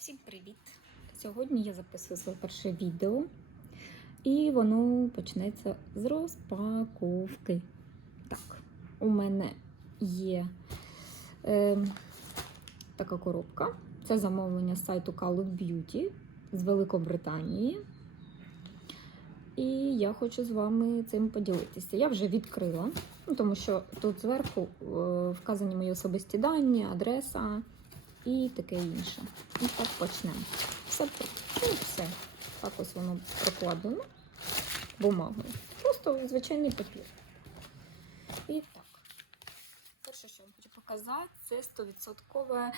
Всім привіт! Сьогодні я записую своє перше відео, і воно почнеться з розпаковки. Так, у мене є е, така коробка. Це замовлення з сайту Call Beauty з Великобританії. І я хочу з вами цим поділитися. Я вже відкрила, ну, тому що тут зверху е, вказані мої особисті дані, адреса і таке інше. І так почнемо. Все, ну, все. Так ось воно прокладено бумагою. Просто звичайний папір. І так. Перше, що я вам хочу показати, це 100%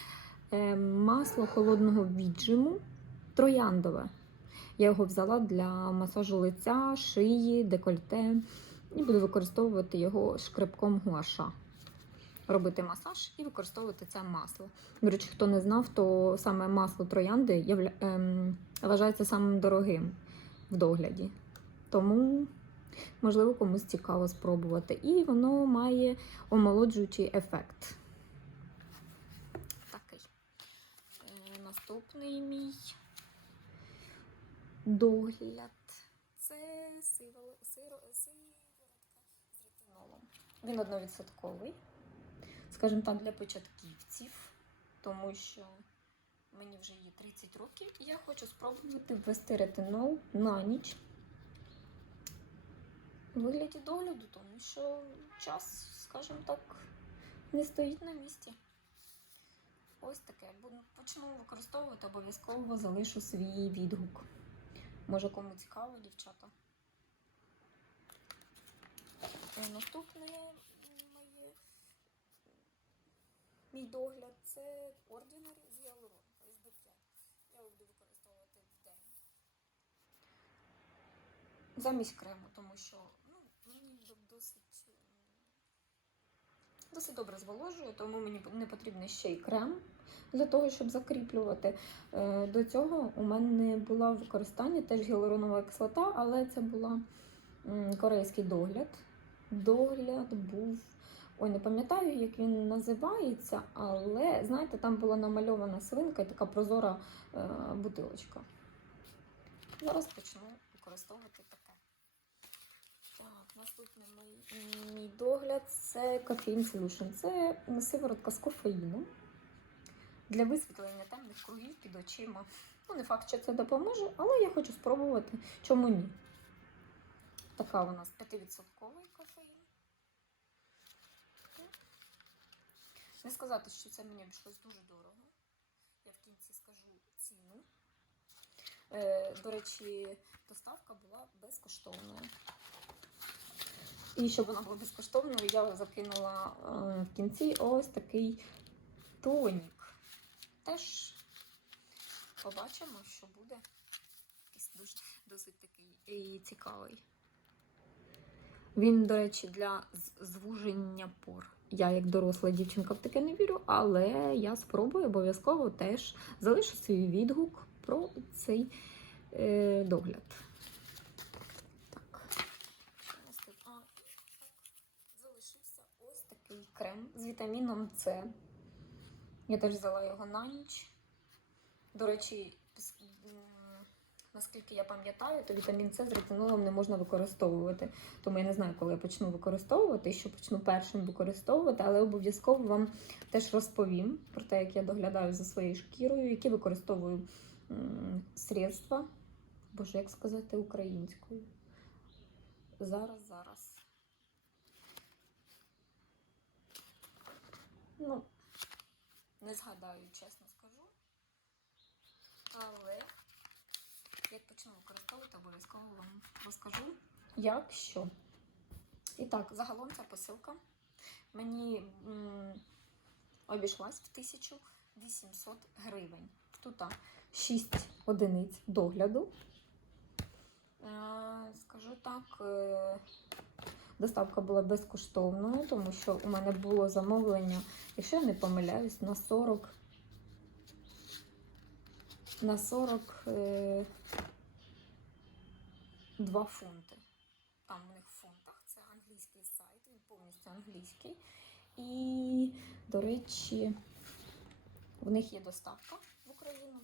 е, масло холодного віджиму трояндове. Я його взяла для масажу лиця, шиї, декольте і буду використовувати його шкребком гуаша. Робити масаж і використовувати це масло. До речі, хто не знав, то саме масло троянди явля... ем, вважається самим дорогим в догляді. Тому, можливо, комусь цікаво спробувати. І воно має омолоджуючий ефект. Такий. Е, наступний мій догляд. Це сиворотка з ретинолом. Він одновідсотковий, скажімо так, для початківців, тому що мені вже є 30 років, і я хочу спробувати ввести ретинол на ніч у вигляді догляду, тому що час, скажімо так, не стоїть на місці. Ось таке. Почну використовувати, обов'язково залишу свій відгук. Може кому цікаво, дівчата. Наступне мій догляд це Ordinary з гіалурону SB5. Я буду використовувати в день. Замість крему, тому що ну, мені до- досить, досить добре зволожує, тому мені не потрібен ще й крем для того, щоб закріплювати. Е, До цього у мене була в використанні теж гіалуронова кислота, але це була корейський догляд. Догляд був. Ой, не пам'ятаю, як він називається, але знаєте, там була намальована свинка і така прозора е, бутилочка. Зараз почну використовувати таке. Так, наступний мій, мій догляд це Caffeine Solution. Це сиворотка з кофеїном для висвітлення темних кругів під очима. Ну, не факт, що це допоможе, але я хочу спробувати, чому ні. Така у нас 5% Не сказати, що це мені обійшлось дуже дорого. Я в кінці скажу ціну. Е, до речі, доставка була безкоштовною. І щоб вона була безкоштовною, я закинула е, в кінці ось такий тонік. Теж побачимо, що буде. Якийсь досить такий і цікавий. Він, до речі, для звуження пор. Я, як доросла дівчинка, в таке не вірю, але я спробую обов'язково теж залишу свій відгук про цей е, догляд. Так. Залишився ось такий крем з вітаміном С. Я теж взяла його на ніч. До речі, наскільки я пам'ятаю, то вітамін С з ретинолом не можна використовувати. Тому я не знаю, коли я почну використовувати і що почну першим використовувати, але обов'язково вам теж розповім про те, як я доглядаю за своєю шкірою, які використовую средства. Боже, як сказати українською? Зараз, зараз. Ну, не згадаю, чесно скажу. Але як почну використовувати, обов'язково вам розкажу, як що. І так, загалом ця посилка мені м, обійшлась в 1800 гривень. Тут 6 одиниць догляду. Е, Скажу так, е, доставка була безкоштовною, тому що у мене було замовлення, якщо я не помиляюсь, на 40 на 42 фунти. Там у них в фунтах. Це англійський сайт, він повністю англійський. І, до речі, в них є доставка в Україну.